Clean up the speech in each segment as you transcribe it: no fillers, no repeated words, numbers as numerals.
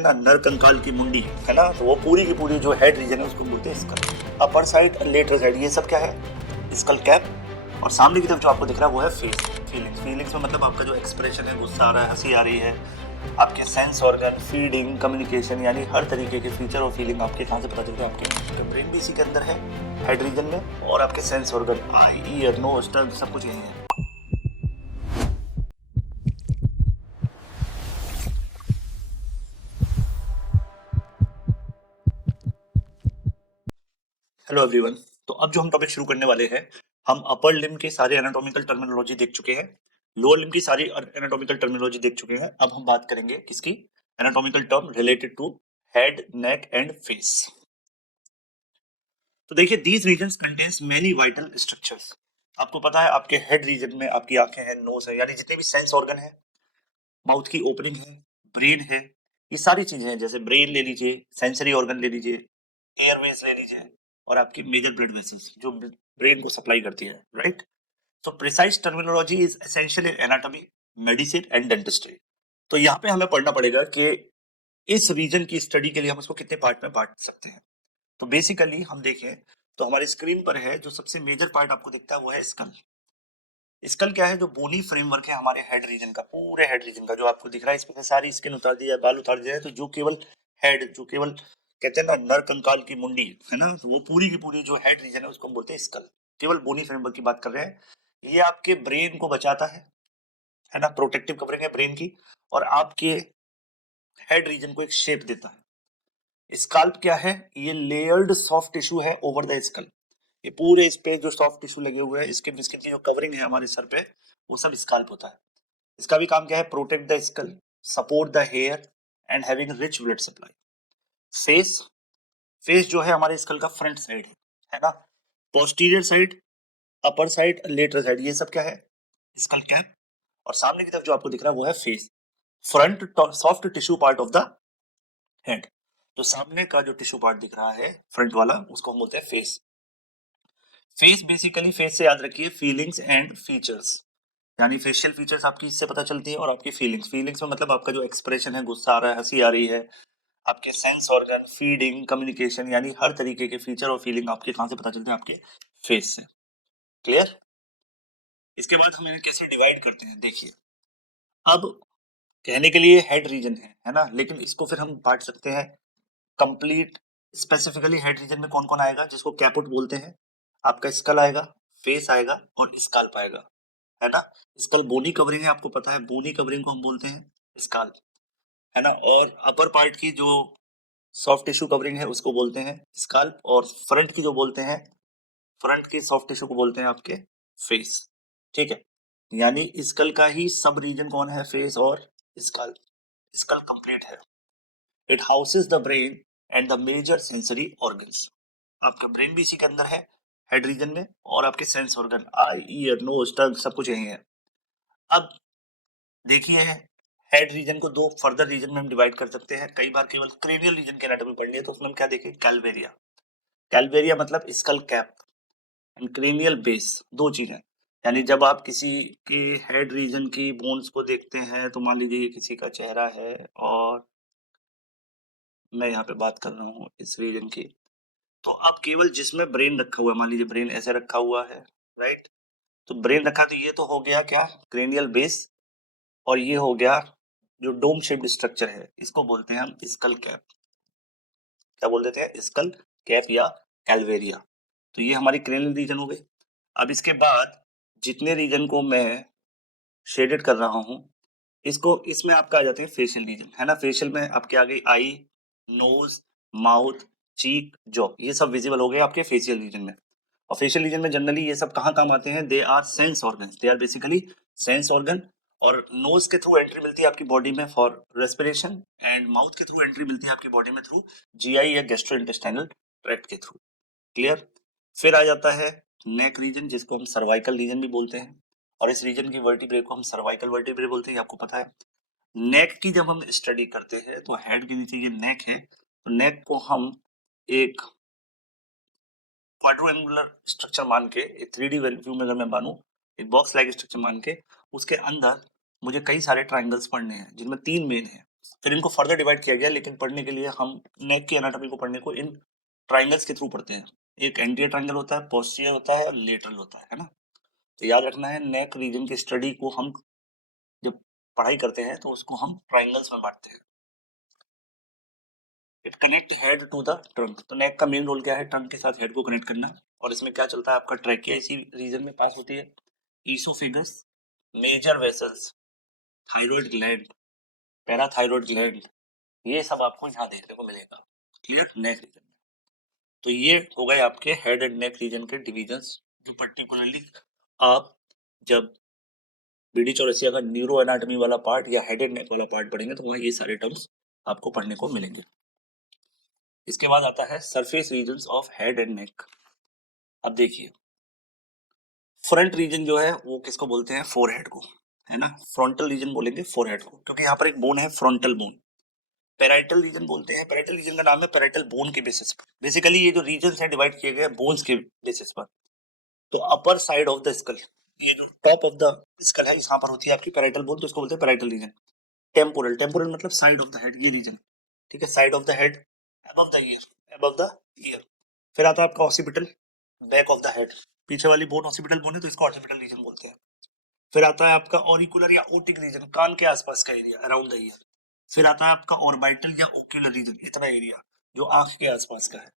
ना नर कंकाल की मुंडी है ना, तो वो पूरी की पूरी जो हेड रीजन है उसको बोलते हैं skull. Upper side, lateral side, ये सब क्या है? Skull cap. और सामने की तरफ जो आपको दिख रहा है वो है फेस। फीलिंग्स में मतलब आपका जो एक्सप्रेशन है, गुस्सा आ रहा है, हंसी आ रही है, आपके सेंस ऑर्गन, फीडिंग, कम्युनिकेशन, यानी हर तरीके के फीचर और फीलिंग आपके कहाँ से पता चलते हैं? आपके ब्रेन भी इसी के अंदर है, हेड रीजन में, और आपके सेंस ऑर्गन, आई, ईयर, नोज, टंग, सब कुछ यही है। Hello everyone. तो अब जो हम टॉपिक शुरू करने वाले हैं, हम अपर लिम्ब के सारे एनाटॉमिकल टर्मिनोलॉजी देख चुके हैं, लोअर लिम्ब की सारी एनाटॉमिकल टर्मिनोलॉजी देख चुके हैं। अब हम बात करेंगे किसकी? Anatomical term related to head, neck and face. तो देखिए, these regions contains many vital structures. आपको पता है आपके हेड रीजन में आपकी आंखें हैं, नोज है, यानी जितने भी सेंस ऑर्गन है, माउथ की ओपनिंग है, ब्रेन है, ये सारी चीजें हैं। जैसे ब्रेन ले लीजिए, सेंसरी ऑर्गन ले लीजिए, एयरवेज ले लीजिए, और आपकी मेजर ब्लड वेसल्स जो ब्रेन को सप्लाई करती है, right? So precise terminology is essential in anatomy, medicine and dentistry. तो यहाँ पे हमें पढ़ना पड़ेगा कि इस रीजन की स्टडी के लिए हम इसको कितने पार्ट में बांट सकते हैं। तो बेसिकली हम देखें तो हमारे स्क्रीन पर है, जो सबसे मेजर पार्ट आपको दिखता है वो है स्कल। स्कल क्या है? जो बोनी फ्रेमवर्क है हमारे हेड रीजन का, पूरे हेड रीजन का, जो आपको दिख रहा है, इसमें से सारी स्किन उतार दी जाए, बाल उतार दिया जाए, तो जो केवल हेड, जो केवल कहते हैं ना नर कंकाल की मुंडी है ना, तो वो पूरी की पूरी जो हेड रीजन है उसको हम बोलते हैं स्कल। केवल बोनी फ्रेमवर्क की बात कर रहे हैं। ये आपके ब्रेन को बचाता है ना, प्रोटेक्टिव कवरिंग है ब्रेन की, और आपके हेड रीजन को एक शेप देता है। स्काल्प क्या है? ये लेयर्ड सॉफ्ट टिश्यू है ओवर द स्कल। ये पूरे इस पे जो सॉफ्ट टिश्यू लगे हुए हैं, स्किन की जो कवरिंग है हमारे सर पे, वो सब स्काल्प होता है। इसका भी काम क्या है? Protect the skull, support the hair and having rich blood supply. Face, face जो है हमारे स्कल का फ्रंट साइड है ना। Posterior side, upper side, lateral side, ये सब क्या है? Skull cap. और सामने की तरफ जो आपको दिख रहा है वो है face, front soft tissue part of the head. तो सामने का जो टिश्यू पार्ट दिख रहा है फ्रंट वाला, उसको हम बोलते हैं फेस। फेस बेसिकली, फेस से याद रखिए फीलिंग्स एंड फीचर्स, यानी फेशियल फीचर्स आपकी इससे पता चलती है, और आपकी फीलिंग्स में मतलब आपका जो एक्सप्रेशन है, गुस्सा आ रहा है, हंसी आ रही है, आपके सेंस ऑर्गन, फीडिंग, कम्युनिकेशन, यानी हर तरीके के फीचर और फीलिंग आपके कहां से पता चलते हैं? आपके फेस से। क्लियर? इसके बाद हम इन्हें कैसे डिवाइड करते हैं, देखिए। अब कहने के लिए हेड रीजन है ना, लेकिन इसको फिर हम बांट सकते हैं कंप्लीट। स्पेसिफिकली हेड रीजन में कौन कौन आएगा? जिसको कैपुट बोलते हैं, आपका स्कल आएगा, फेस आएगा, और स्काल्प आएगा, है ना। स्कल बोनी कवरिंग है, आपको पता है, बोनी कवरिंग को हम बोलते हैं स्काल्प, है ना। और अपर पार्ट की जो सॉफ्ट टिश्यू कवरिंग है उसको बोलते हैं स्काल्प, और फ्रंट की जो बोलते हैं, फ्रंट की सॉफ्ट टिश्यू को बोलते हैं आपके फेस। ठीक है, यानी स्कल का ही सब रीजन कौन है? फेस और स्कल। स्कल कंप्लीट है। It houses the brain and the major sensory organs. आपका ब्रेन भी इसी के अंदर है, हेड रीजन में, और आपके सेंस ऑर्गन, आई, ईयर, नोज, टंग, सब कुछ यही है। अब देखिए, हेड रीजन को दो फर्दर रीजन में हम डिवाइड कर सकते हैं। कई बार केवल क्रेनियल रीजन की एनाटॉमी पढ़नी है तो उसमें हम क्या देखें? कैलवेरिया। कैलवेरिया मतलब school cap and cranial base, दो चीजें। यानी जब आप किसी के हेड रीजन की बोन्स को देखते हैं, तो मान लीजिए किसी का चेहरा है, और मैं यहाँ पे बात कर रहा हूँ इस रीजन की, तो अब केवल जिसमें ब्रेन रखा हुआ है, मान लीजिए ब्रेन ऐसे रखा हुआ है, राइट? तो ब्रेन रखा, तो ये तो हो गया क्या? Cranial base. और ये हो गया जो डोम शेप्ड स्ट्रक्चर है, इसको बोलते हैं हम स्कल कैप। क्या बोल देते हैं? स्कल कैप या कैलवेरिया। तो ये हमारी क्रेनियल रीजन हो गई। अब इसके बाद जितने रीजन को मैं शेडेड कर रहा हूँ, इसको, इसमें आपका आ जाते हैं फेशियल रीजन, है ना। फेशियल में आपके आ गई आई, नोज, माउथ, चीक, जॉ, ये सब विजिबल हो गए आपके फेशियल रीजन में। और फेशियल रीजन में जनरली ये सब कहाँ काम आते हैं? They are sense organ, they are basically sense organ. और नोज के थ्रू एंट्री मिलती है आपकी बॉडी में फॉर रेस्पिरेशन, एंड माउथ के थ्रू एंट्री मिलती है आपकी बॉडी में थ्रू जीआई या गैस्ट्रोइंटेस्टाइनल ट्रैक्ट के थ्रू। क्लियर? फिर आ जाता है नेक रीजन, जिसको हम सर्वाइकल रीजन भी बोलते हैं, और इस रीजन की वर्टिब्रे को हम सर्वाइकल वर्टिब्रे बोलते हैं, ये आपको पता है। नेक की जब हम स्टडी करते हैं तो हेड के नीचे ये नेक है, तो नेक को हम एक क्वाड्रेंगुलर स्ट्रक्चर मान के, एक 3D व्यू में अगर मैं मानूं, एक बॉक्स लाइक स्ट्रक्चर मान के, उसके अंदर मुझे कई सारे ट्राइंगल्स पढ़ने हैं, जिनमें तीन मेन हैं। फिर इनको फर्दर डिवाइड किया गया, लेकिन पढ़ने के लिए हम नेक की एनाटॉमी को पढ़ने को इन ट्राइंगल्स के थ्रू पढ़ते हैं। एक एंटीरियर ट्राइंगल होता है, पोस्टीरियर होता है और लेटरल होता है ना। तो याद रखना है, नेक रीजन की स्टडी को हम जब पढ़ाई करते हैं तो उसको हम ट्राइंगल्स में बांटते हैं। It connect head to the trunk. तो नेक का मेन रोल क्या है? ट्रंक के साथ हेड को कनेक्ट करना। और इसमें क्या चलता है? आपका ट्रैकिया इसी रीजन में पास होती है, oesophagus, major vessels, thyroid gland, parathyroid gland, ये सब आपको यहाँ देखने को मिलेगा। क्लियर? नेक रीजन में। तो ये हो गए आपके हेड एंड नेक रीजन के डिविजन्स, जो पर्टिकुलरली आप जब बीडी चौरसिया का न्यूरो एनाटॉमी वाला पार्ट या हेड एंड नेक वाला पार्ट पढ़ेंगे तो वहाँ ये सारे टर्म्स आपको पढ़ने को मिलेंगे। इसके बाद आता है surface regions of head and neck. अब देखिए, फ्रंट रीजन जो है वो किसको बोलते हैं? फोरहेड को, है ना। फ्रंटल रीजन बोलेंगे फोरहेड को, क्योंकि यहाँ पर एक बोन है, फ्रंटल बोन। पेराइटल रीजन बोलते हैं, पेराइटल रीजन का नाम है पेराइटल बोन के बेसिस पर। बेसिकली ये जो रीजन है डिवाइड किए गए बोन्स के बेसिस पर। तो upper side of the skull, ये जो टॉप ऑफ द स्कल है, यहाँ पर होती है आपकी पेराइटल बोन, तो इसको बोलते हैं पेराइटल रीजन। टेम्पोरल, टेम्पोरल मतलब साइड ऑफ द हेड, ये रीजन, ठीक है, side of the head, above the year, above the year. फिर आता है आपका occipital, back of the head, पीछे वाली बोन ऑसिपिटल बोन है तो इसको ऑसिपिटल रीजन बोलते हैं। फिर आता है आपका ऑरिकुलर या ओटिक रीजन, कान के आसपास का एरिया, अराउंड द ईयर। फिर आता है आपका ऑर्बिटल या ओक्यूलर रीजन, इतना एरिया जो आंख के आसपास का है,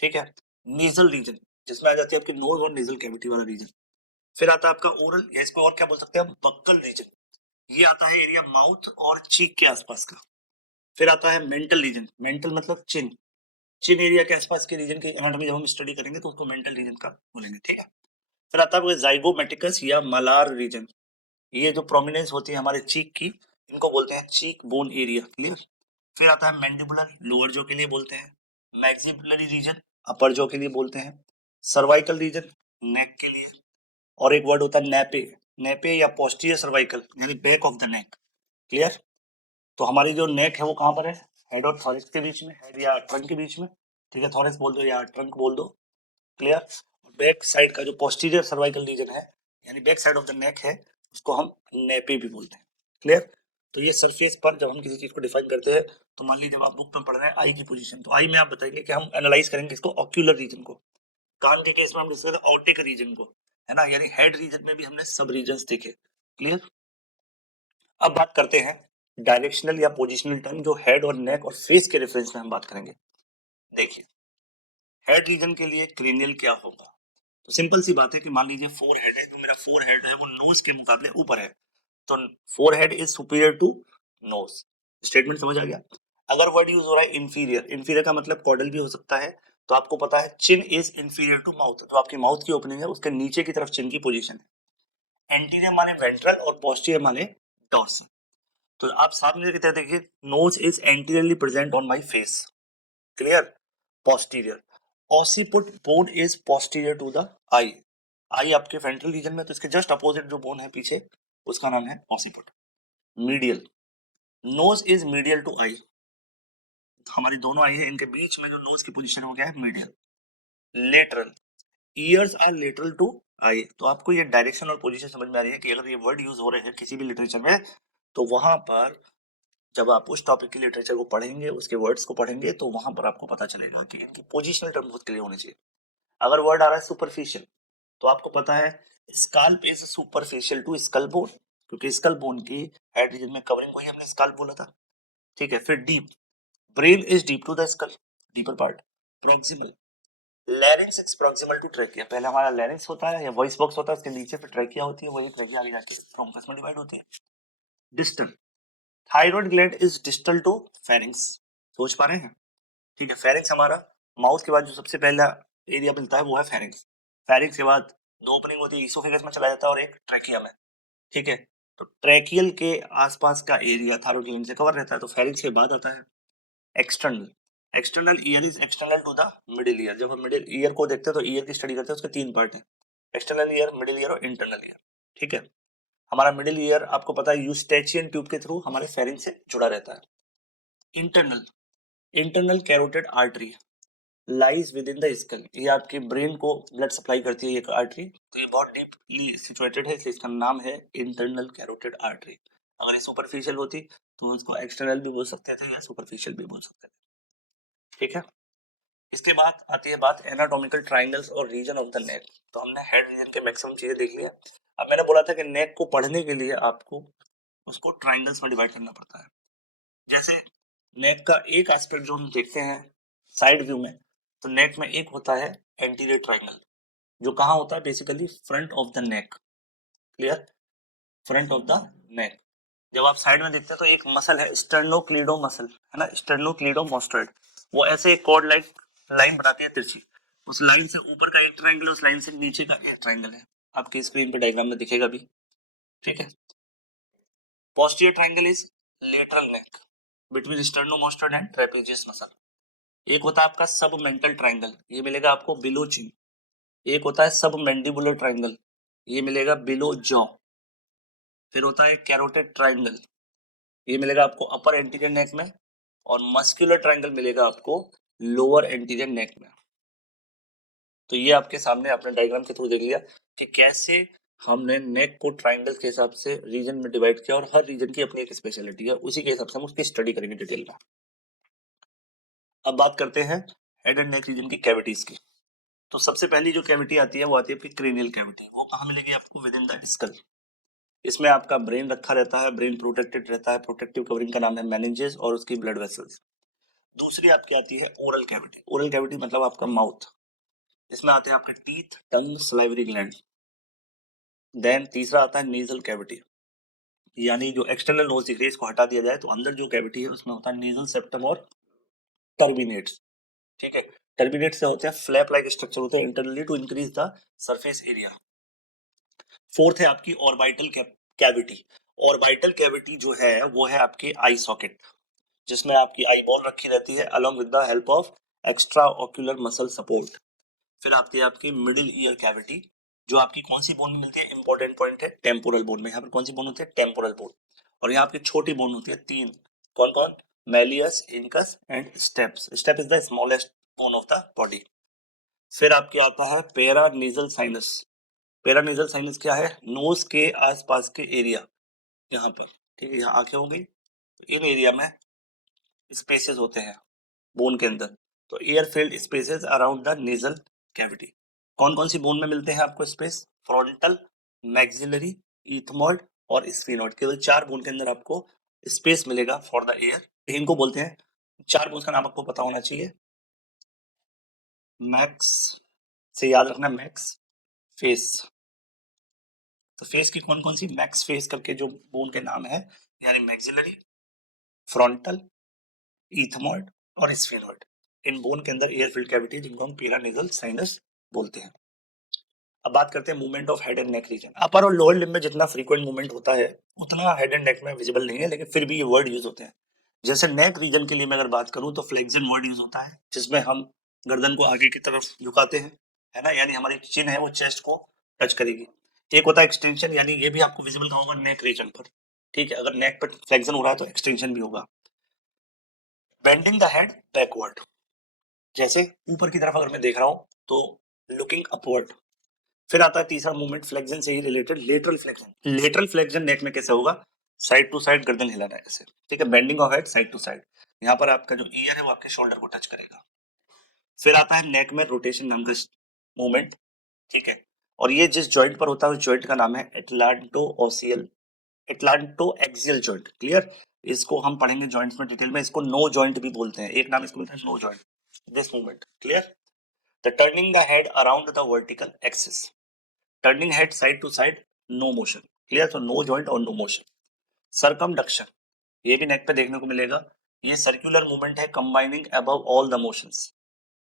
ठीक है। नेजल रीजन, जिसमें आ जाती है आपकी नोज और नेजल कैविटी वाला रीजन। फिर आता है आपका ओरल, या इसको और क्या बोल सकते हैं हम? Buccal region. ये आता है एरिया माउथ और चीक के आसपास का। फिर आता है मेंटल रीजन, मेंटल मतलब चिन, चिन एरिया के आसपास के रीजन की एनाटॉमी जब हम स्टडी करेंगे तो उसको मेंटल रीजन का बोलेंगे, ठीक है। फिर आता है जाइगोमेटिकस या मालार रीजन, ये जो प्रोमिनेंस होती है हमारे चीक की, इनको बोलते हैं चीक बोन एरिया। क्लियर? फिर आता है मैंडिबुलर, लोअर जॉ के लिए बोलते हैं। मैक्सिलरी रीजन, अपर जॉ के लिए बोलते हैं। सर्वाइकल रीजन, नेक के लिए। और एक वर्ड होता है नेपे, नेपे या पोस्टीरियर सर्वाइकल, यानी back of the neck. Clear? तो हमारी जो नेक है वो कहाँ पर है? हेड और थॉरैक्स के बीच में, हेड या ट्रंक के बीच में, ठीक है। थॉरैक्स बोल दो या ट्रंक बोल दो। क्लियर? बैक साइड का जो पोस्टीरियर सर्वाइकल रीजन है, यानी back side of the neck है, उसको हम नेपे भी बोलते हैं। क्लियर? तो ये सरफेस पर जब हम किसी चीज को डिफाइन करते हैं, तो मान लीजिए जब आप बुक में पढ़ रहे हैं आई की पोजीशन, तो आई में आप बताएंगे कि हम एनालाइज करेंगे इसको ऑक्यूलर रीजन को। कान के केस में हम डिस्कस करें ऑप्टिक रीजन को, है ना। यानी हेड रीजन में भी हमने सब रीजन्स देखे। क्लियर? अब बात करते हैं डायरेक्शनल या पोजिशनल टर्म, जो हेड और नेक और फेस के रेफरेंस में हम बात करेंगे। देखिए, हेड रीजन के लिए क्रेनियल क्या होगा? तो सिंपल सी बात है कि मान लीजिए फोर हेड है, जो मेरा फोर हेड है वो नोज के मुकाबले ऊपर है, तो forehead is superior to nose. Statement समझ आ गया? अगर वर्ड यूज हो रहा है इंफीरियर, इंफीरियर का मतलब कॉर्डल भी हो सकता है, तो आपको पता है चिन इज इंफीरियर टू माउथ, जो आपकी माउथ की ओपनिंग है उसके नीचे की तरफ चिन की पोजीशन है। एंटीरियर माने वेंट्रल और पोस्टीरियर माने डॉर्सल। तो आप सामने की तरह देखिए, nose is anteriorly present on my face. Clear? Posterior. Occiput bone is posterior to the eye, eye आपके वेंट्रल रीजन में, तो इसके जस्ट अपोजिट जो बोन है पीछे, उसका नाम है occiput. Medial, nose is medial to eye, हमारी दोनों आई है, इनके बीच में जो नोज की पोजीशन हो गया है medial. Lateral, ears are lateral to eye. तो आपको ये डायरेक्शन और पोजीशन समझ में आ रही है कि अगर ये वर्ड यूज हो रहे हैं किसी भी लिटरेचर में, तो वहां पर जब आप उस टॉपिक के लिटरेचर को पढ़ेंगे, उसके वर्ड्स को पढ़ेंगे, तो वहां पर आपको पता चलेगा कि इनकी पोजिशनल टर्म बहुत क्लियर होने चाहिए। अगर वर्ड आ रहा है सुपरफिशियल, तो आपको पता है scalp is superficial to skull bone, क्योंकि स्कल बोन की हेड रीजन में कवरिंग वही हमने स्काल्प बोला था, ठीक है। फिर deep, brain is deep to the skull, deeper part. Proximal, larynx is proximal to trachea, पहले हमारा लैरिंक्स होता है या वॉइस बॉक्स होता है, उसके नीचे फिर ट्रैकिया होती है, वही ट्रैकिया आगे जाके थ्रोम्बस में डिवाइड होते हैं। Distal, thyroid gland is distal to pharynx, सोच पा रहे हैं? ठीक है, फेरिंक्स हमारा माउथ के बाद जो सबसे पहला एरिया मिलता है वो है फेरिंक्स। फेरिंक्स के बाद दो ओपनिंग होती है, ईसोफेगस में चला जाता है और एक ट्रैकिया में, ठीक है। तो ट्रैकियल के आसपास का एरिया थायराइड ग्लैंड से कवर रहता है, तो फेरिंक्स के बाद आता है external. External ear is external to the middle ear. जब हम मिडिल ईयर को देखते हैं तो ईयर की स्टडी करते हैं, उसके तीन पार्ट है, एक्सटर्नल ईयर, मिडिल ईयर और इंटरनल ईयर, ठीक है। हमारा मिडिल ईयर आपको पता है यूस्टेचियन ट्यूब के थ्रू हमारे फेरिंक्स से जुड़ा रहता है। Internal, internal carotid artery lies with in the skull, ये आपके ब्रेन को ब्लड सप्लाई करती है, ये आर्टरी, तो ये बहुत डीपली सिचुएटेड है, इसलिए इसका नाम है इंटरनल कैरोटिड आर्टरी। अगर ये सुपरफिशियल होती तो उसको एक्सटर्नल भी बोल सकते थे या सुपरफिशियल भी बोल सकते थे, ठीक है। इसके बाद आती है बात एनाटॉमिकल ट्राइंगल्स और रीजन ऑफ द नेक। तो हमने हेड रीजन के मैक्सिमम चीजें देख लिया। अब मैंने बोला था कि नेक को पढ़ने के लिए आपको उसको ट्राइंगल्स में डिवाइड करना पड़ता है। जैसे नेक का एक एस्पेक्ट जो हम देखते हैं साइड व्यू में, तो नेक में एक होता है एंटीरियर ट्राइंगल, जो कहाँ होता है, basically front of the neck. Clear, front of the neck. जब आप साइड में देखते हैं तो एक मसल है स्टर्नोक्लीडो मसल, है ना, स्टर्नोक्लीडोमास्टोइड। वो ऐसे एक कॉर्ड लाइक लाइन बनाती है तिरछी, उस लाइन से ऊपर का एक ट्रायंगल, उस लाइन से नीचे का एक ट्रायंगल है। आपकी स्क्रीन पे डायग्राम में दिखेगा भी, ठीक है। Posterior triangle is lateral neck between sternomastoid and trapezius muscle. एक होता है आपका सब मेंटल ट्रायंगल, ये मिलेगा आपको बिलो चिन। एक होता है सब मैंडिबुलर ट्रायंगल, ये मिलेगा बिलो जॉ। फिर होता है कैरोटिड ट्रायंगल, ये मिलेगा आपको अपर एंटीरियर नेक में। और मस्कुलर ट्रायंगल मिलेगा आपको लोअर एंटीरियर नेक में। तो ये आपके सामने आपने डायग्राम के थ्रू देख लिया कि कैसे हमने नेक को ट्रायंगल के हिसाब से रीजन में डिवाइड किया, और हर रीजन की अपनी एक स्पेशलिटी है, उसी के हिसाब से हम उसकी स्टडी करेंगे डिटेल में। अब बात करते हैं हेड एंड नेक रीजन की कैविटीज की। तो सबसे पहली जो कैविटी आती है वो आती है आपकी क्रेनियल कैविटी। वो कहाँ मिलेगी आपको, विद इन द स्कल। इसमें आपका ब्रेन रखा रहता है, ब्रेन प्रोटेक्टेड रहता है, प्रोटेक्टिव कवरिंग का नाम है मेनिंजेस और उसकी ब्लड वेसल्स। दूसरी आपकी आती है ओरल कैविटी। ओरल कैविटी मतलब आपका माउथ, इसमें आते हैं आपके टीथ, टंग, सलाइवरी ग्लैंड। देन तीसरा आता है नेजल कैविटी, यानी जो एक्सटर्नल नोज दिख रही है इसको हटा दिया जाए तो अंदर जो कैविटी है उसमें होता है नेजल सेप्टम और टर्बिनेट्स, ठीक है। टर्बिनेट से होते हैं फ्लैप लाइक स्ट्रक्चर होते हैं internally to increase the surface area. Fourth है आपकी ऑर्बिटल कैविटी। ऑर्बिटल कैविटी जो है वो है आपके आई सॉकेट, जिसमें आपकी आई बॉल रखी रहती है along with the help of extra ocular muscle support. फिर आती है आपकी मिडिल ईयर कैविटी, जो आपकी कौन सी बोन में मिलती है, इंपॉर्टेंट पॉइंट है, टेम्पोरल बोन में। यहाँ पर कौन सी बोन होती है, टेम्पोरल बोन। और यहाँ आपकी छोटी बोन होती है तीन, कौन कौन, Méliès, incus and steps. Step is the smallest bone of the body. फिर आपके आता है पेरानीजल साइनस। पेरानीजल साइनस क्या है, नोज के आसपास के एरिया, यहाँ पर, ठीक है, यहाँ आंखें हो गई, तो इन एरिया में स्पेसेस होते हैं बोन के अंदर, तो air filled spaces around the nasal cavity. कौन कौन सी बोन में मिलते हैं आपको स्पेस, फ्रंटल, मैक्सिलरी, इथमॉइड और स्फीनॉइड। केवल चार बोन के अंदर आपको स्पेस मिलेगा फॉर द एयर। इनको बोलते हैं, चार बोन का नाम आपको पता होना चाहिए, मैक्स से याद रखना, मैक्स फेस। तो फेस की कौन कौन सी, मैक्स फेस करके जो बोन के नाम है, यानी मैक्सिलरी, फ्रंटल, इथमॉइड और स्फीनॉइड। इन बोन के अंदर एयर फिल्ड कैविटी जिनको हम पेरानेजल साइनस बोलते हैं। अब बात करते हैं movement of head and neck region. Upper और लोअर लिम्ब में जितना फ्रीक्वेंट मूवमेंट होता है उतना हेड एंड नेक में विजिबल नहीं है, लेकिन फिर भी ये वर्ड यूज होते हैं। जैसे नेक रीजन के लिए मैं अगर बात करूं तो फ्लेक्जन वर्ड यूज होता है, जिसमें हम गर्दन को आगे की तरफ झुकाते हैं, है ना, यानी हमारी चिन है वो चेस्ट को टच करेगी। एक होता है एक्सटेंशन, यानी ये भी आपको विजिबल होगा नेक रीजन पर, ठीक है, अगर नेक पर फ्लेक्जन हो रहा है तो एक्सटेंशन भी होगा। बेंडिंग द हेड बैकवर्ड, जैसे ऊपर की तरफ अगर मैं देख रहा हूं तो लुकिंग अपवर्ड। फिर आता है तीसरा मूवमेंट फ्लेक्जन से ही related, lateral flexion. Lateral flexion neck में कैसे होगा, साइड टू साइड गर्दन हिलाना है ऐसे, ठीक है, bending of head side to side. यहाँ पर आपका जो ईयर है वो आपके शोल्डर को टच करेगा। फिर आता है नेक में रोटेशन नाम का मूवमेंट, ठीक है, और ये जिस जॉइंट पर होता है उस जॉइंट का नाम है एटलांटो ओसियल, एटलांटो एक्सियल जॉइंट। क्लियर, इसको हम पढ़ेंगे जॉइंट्स में डिटेल में, इसको नो जॉइंट भी बोलते हैं, एक नाम इसको मिलता है no joint, this movement. Clear, the turning the head around the vertical axis, turning head side to side, no motion. Clear, तो नो जॉइंट और नो मोशन। सर्कमडक्शन, ये भी नेक पे देखने को मिलेगा, ये सर्कुलर मूवमेंट है combining above all the motions,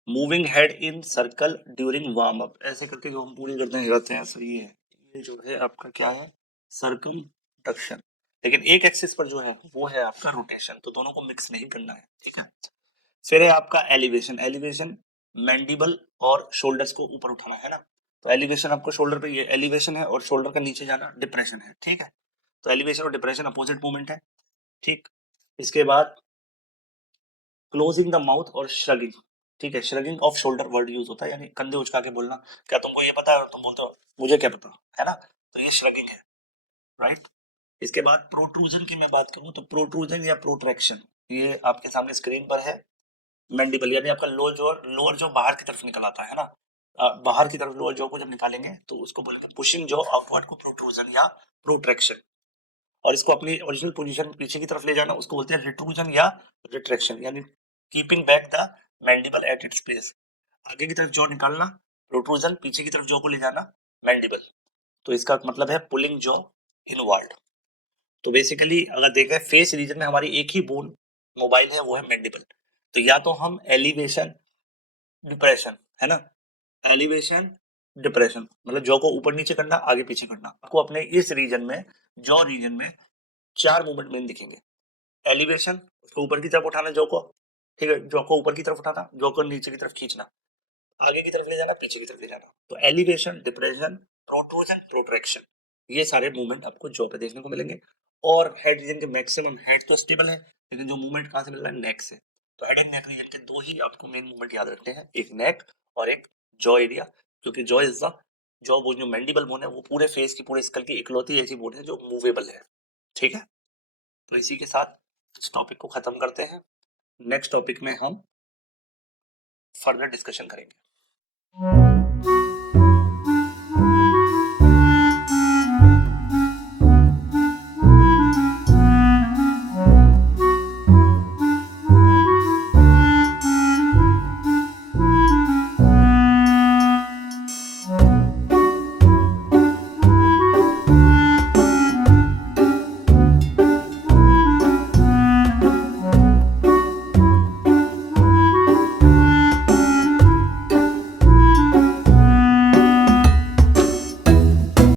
moving head in circle during warm up. ऐसे करके जो हम पूरी गर्दन हिलाते हैं, सही है, ये जो है आपका क्या है, सर्कमडक्शन। लेकिन एक एक्सिस पर जो है वो है आपका रोटेशन, तो दोनों को मिक्स नहीं करना है, ठीक है। फिर है आपका एलिवेशन। एलिवेशन मैंडिबल और शोल्डर्स को ऊपर उठाना है ना, तो एलिवेशन आपको शोल्डर पे, ये एलिवेशन है, और शोल्डर का नीचे जाना डिप्रेशन है, ठीक है। तो एलिवेशन और डिप्रेशन अपोजिट मूवमेंट है, ठीक। इसके बाद क्लोजिंग द माउथ और श्रगिंग, ठीक है, shrugging off shoulder word use होता है, यानी कंधे उचका के बोलना, क्या तुमको ये पता है, और तुम बोलते हो मुझे क्या पता, है ना, तो ये श्रगिंग है, राइट। इसके बाद प्रोट्रूजन की मैं बात करूं तो प्रोट्रूजन या प्रोट्रैक्शन, ये आपके सामने स्क्रीन पर है। मैंडिबल यानी आपका लोअर जॉ बाहर की तरफ निकल आता है ना, बाहर की तरफ लोअर जॉ को जब निकालेंगे तो उसको बोलेंगे पुशिंग जॉ अपवर्ड को प्रोट्रूजन या प्रोट्रैक्शन, और इसको अपनी ओरिजिनल पोजीशन पीछे की तरफ ले जाना उसको बोलते हैं रिट्रूजन या रिट्रैक्शन, यानी keeping back the mandible at its place. आगे की तरफ जॉ निकालना प्रोट्रूजन, पीछे की तरफ जॉ को ले जाना मैंडिबल, तो इसका मतलब है पुलिंग जॉ इनवर्ड। तो बेसिकली अगर देखें फेस रीजन में हमारी एक ही बोन मोबाइल है, वो है मैंडिबल। तो या तो हम एलिवेशन डिप्रेशन, है ना, एलिवेशन डिप्रेशन मतलब जॉ को ऊपर नीचे करना, आगे पीछे करना। आपको अपने इस रीजन में, जॉ रीजन में 4 मूवमेंट मेन दिखेंगे। एलिवेशन, उसको ऊपर की तरफ उठाना जॉ को, ठीक है, जॉ को ऊपर की तरफ उठाना, जॉ को नीचे की तरफ खींचना, आगे की तरफ ले जाना, पीछे की तरफ ले जाना। तो एलिवेशन, डिप्रेशन, प्रोट्रूजन, प्रोट्रैक्शन, ये सारे मूवमेंट आपको जॉ पे देखने को मिलेंगे। और हेड रीजन के मैक्सिमम, हेड तो स्टेबल है लेकिन जो मूवमेंट कहां से मिल रहा है, नेक से। तो हेड एंड नेक रीजन के दो ही आपको मेन मूवमेंट याद रखने हैं, एक नेक और एक जॉ एरिया, क्योंकि जॉ इज द, जॉ वो जो मैंडिबल बोन है वो पूरे फेस की, पूरे स्कल की इकलौती ऐसी बोन है जो मूवेबल है। ठीक है, तो इसी के साथ इस टॉपिक को खत्म करते हैं। नेक्स्ट टॉपिक में हम फर्दर डिस्कशन करेंगे।